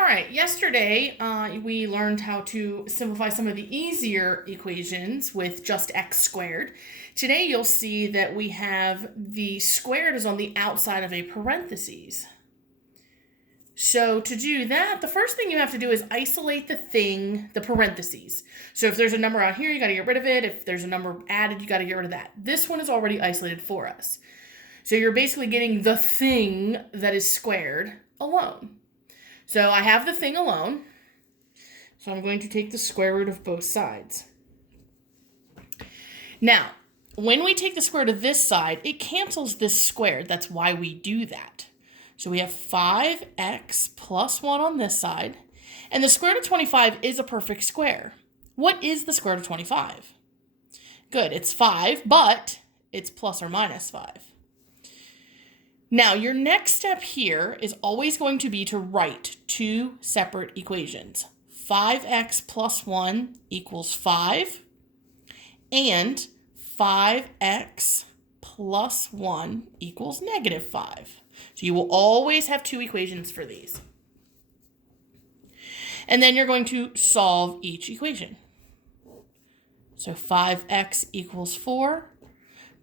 All right, yesterday we learned how to simplify some of the easier equations with just x squared. Today you'll see that we have the squared is on the outside of a parentheses. So to do that, the first thing you have to do is isolate the parentheses. So if there's a number out here, you got to get rid of it. If there's a number added, you got to get rid of that. This one is already isolated for us. So you're basically getting the thing that is squared alone. So I have the thing alone, so I'm going to take the square root of both sides. Now, when we take the square root of this side, it cancels this squared. That's why we do that. So we have 5x plus 1 on this side, and the square root of 25 is a perfect square. What is the square root of 25? Good, it's 5, but it's plus or minus 5. Now, your next step here is always going to be to write two separate equations. 5x plus 1 equals 5, and 5x plus 1 equals negative 5. So you will always have two equations for these. And then you're going to solve each equation. So 5x equals 4.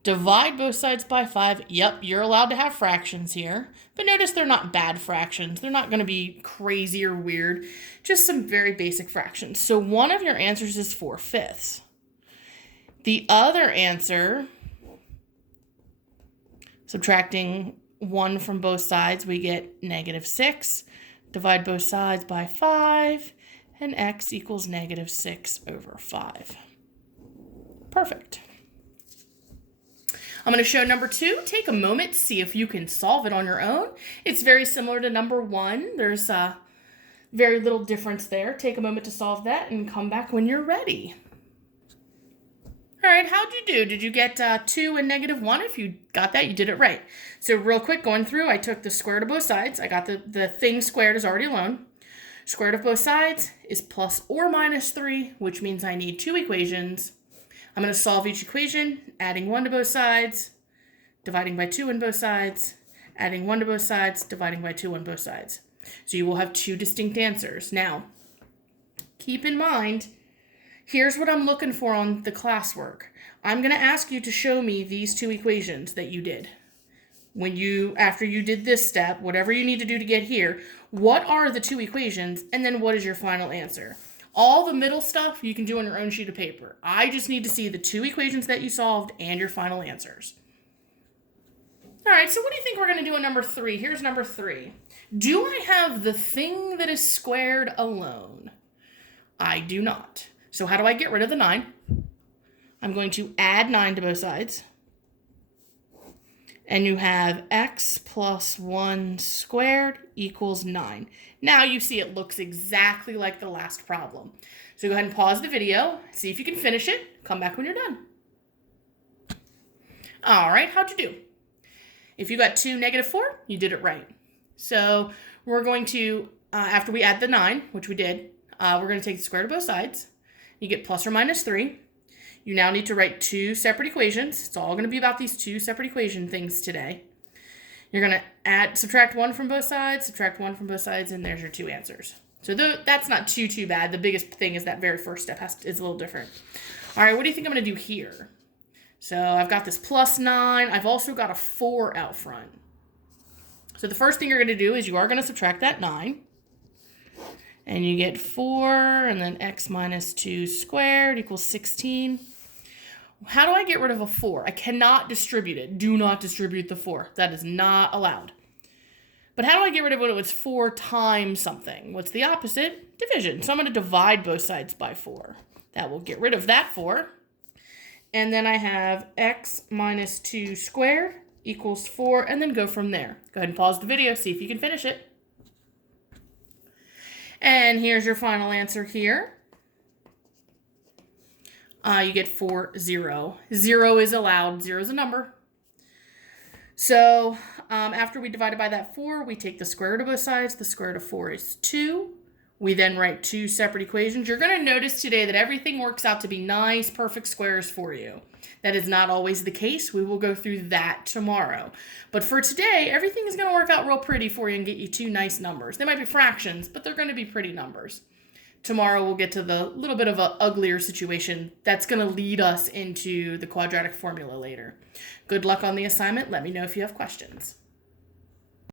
Divide both sides by 5. Yep, you're allowed to have fractions here. But notice they're not bad fractions. They're not going to be crazy or weird. Just some very basic fractions. So one of your answers is 4/5. The other answer, subtracting 1 from both sides, we get negative 6. Divide both sides by 5. And x equals negative 6 over 5. Perfect. I'm going to show number 2. Take a moment to see if you can solve it on your own. It's very similar to number 1. There's very little difference there. Take a moment to solve that and come back when you're ready. All right, how'd you do? Did you get 2 and negative 1? If you got that, you did it right. So real quick, going through, I took the square root of both sides. I got the thing squared is already alone. Square root of both sides is plus or minus 3, which means I need two equations. I'm going to solve each equation, adding 1 to both sides, dividing by 2 on both sides, adding 1 to both sides, dividing by 2 on both sides. So you will have two distinct answers. Now, keep in mind, here's what I'm looking for on the classwork. I'm going to ask you to show me these two equations that you did. After you did this step, whatever you need to do to get here, what are the two equations, and then what is your final answer? All the middle stuff you can do on your own sheet of paper. I just need to see the two equations that you solved and your final answers. All right, so what do you think we're going to do on number 3? Here's number 3. Do I have the thing that is squared alone? I do not. So how do I get rid of the 9? I'm going to add 9 to both sides. And you have x plus 1 squared equals 9. Now you see it looks exactly like the last problem. So go ahead and pause the video, see if you can finish it, come back when you're done. All right, how'd you do? If you got 2, negative 4, you did it right. So we're going to, after we add the 9, which we did, we're going to take the square root of both sides. You get plus or minus 3. You now need to write two separate equations. It's all going to be about these two separate equation things today. You're going to subtract 1 from both sides, subtract 1 from both sides, and there's your two answers. So that's not too bad. The biggest thing is that very first step is a little different. All right, what do you think I'm going to do here? So I've got this plus 9. I've also got a 4 out front. So the first thing you're going to do is you are going to subtract that 9. And you get 4, and then x minus 2 squared equals 16. How do I get rid of a 4? I cannot distribute it. Do not distribute the 4. That is not allowed. But how do I get rid of it when it was 4 times something? What's the opposite? Division. So I'm going to divide both sides by 4. That will get rid of that 4. And then I have x minus 2 squared equals 4, and then go from there. Go ahead and pause the video, see if you can finish it. And here's your final answer here. You get 4, 0. 0 is allowed. 0 is a number. So after we divided by that 4, we take the square root of both sides. The square root of 4 is 2. We then write two separate equations. You're going to notice today that everything works out to be nice, perfect squares for you. That is not always the case. We will go through that tomorrow. But for today, everything is going to work out real pretty for you and get you two nice numbers. They might be fractions, but they're going to be pretty numbers. Tomorrow we'll get to the little bit of an uglier situation that's going to lead us into the quadratic formula later. Good luck on the assignment. Let me know if you have questions.